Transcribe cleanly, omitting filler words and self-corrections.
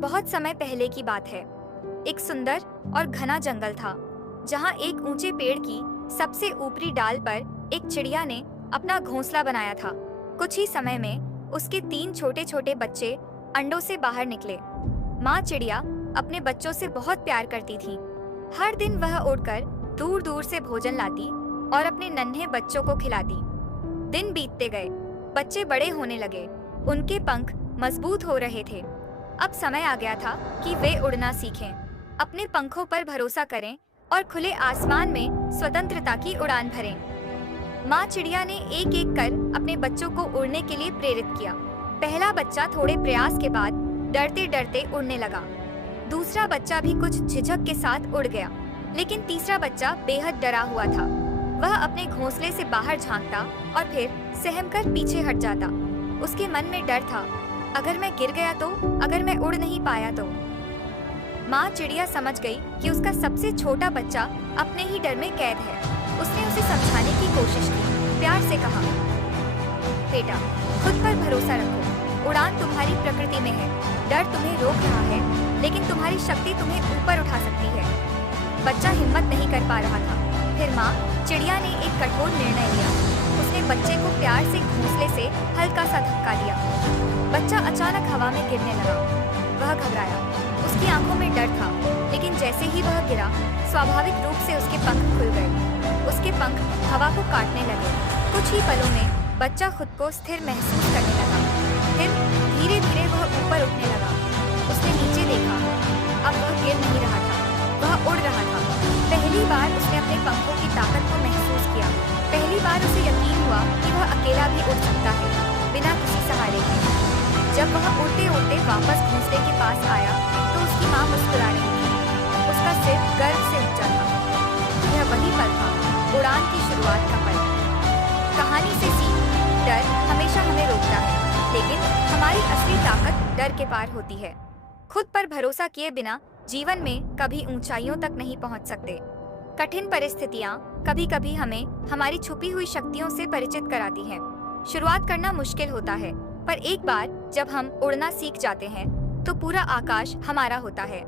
बहुत समय पहले की बात है। एक सुंदर और घना जंगल था, जहाँ एक ऊंचे पेड़ की सबसे ऊपरी डाल पर एक चिड़िया ने अपना घोंसला बनाया था। कुछ ही समय में उसके 3 छोटे छोटे बच्चे अंडों से बाहर निकले। माँ चिड़िया अपने बच्चों से बहुत प्यार करती थी। हर दिन वह उड़कर दूर दूर से भोजन लाती और अपने नन्हे बच्चों को खिलाती। दिन बीतते गए, बच्चे बड़े होने लगे, उनके पंख मजबूत हो रहे थे। अब समय आ गया था कि वे उड़ना सीखें, अपने पंखों पर भरोसा करें और खुले आसमान में स्वतंत्रता की उड़ान भरें। माँ चिड़िया ने एक एक कर अपने बच्चों को उड़ने के लिए प्रेरित किया। पहला बच्चा थोड़े प्रयास के बाद डरते डरते उड़ने लगा। दूसरा बच्चा भी कुछ झिझक के साथ उड़ गया, लेकिन तीसरा बच्चा बेहद डरा हुआ था। वह अपने घोंसले से बाहर झांकता और फिर सहमकर पीछे हट जाता। उसके मन में डर था, अगर मैं गिर गया तो, अगर मैं उड़ नहीं पाया तो। माँ चिड़िया समझ गई कि उसका सबसे छोटा बच्चा अपने ही डर में कैद है। उसने उसे समझाने की कोशिश की, प्यार से कहा, बेटा, खुद पर भरोसा रखो, उड़ान तुम्हारी प्रकृति में है। डर तुम्हें रोक रहा है, लेकिन तुम्हारी शक्ति तुम्हें ऊपर उठा सकती है। बच्चा हिम्मत नहीं कर पा रहा था। फिर माँ चिड़िया ने एक कठोर निर्णय लिया। उसने बच्चे को प्यार से घोंसले से हल्का सा धक्का दिया। बच्चा अचानक हवा में गिरने लगा। वह घबराया, उसकी आंखों में डर था, लेकिन जैसे ही वह गिरा, स्वाभाविक रूप से उसके पंख खुल गए। उसके पंख हवा को काटने लगे। कुछ ही पलों में बच्चा खुद को स्थिर महसूस करने लगा। फिर धीरे धीरे वह ऊपर उठने लगा। उसने नीचे देखा, अब वह गिर नहीं रहा था, वह उड़ रहा था। पहली बार उसने अपने पंखों की ताकत को महसूस किया। पहली बार उसे यकीन हुआ कि वह अकेला भी उड़ सकता है, बिना किसी सहारे के। जब वह उड़ते उड़ते वापस घोंसले के पास आया तो उसकी माँ मुस्कुरा रही थी। उसका सिर गर्व से ऊंचा था। यह वही पल था, उड़ान की शुरुआत का पल। कहानी से सीख, डर हमेशा हमें रोकता है, लेकिन हमारी असली ताकत डर के पार होती है। खुद पर भरोसा किए बिना जीवन में कभी ऊंचाइयों तक नहीं पहुंच सकते। कठिन परिस्थितियां कभी कभी हमें हमारी छुपी हुई शक्तियों से परिचित कराती हैं। शुरुआत करना मुश्किल होता है, पर एक बार जब हम उड़ना सीख जाते हैं तो पूरा आकाश हमारा होता है।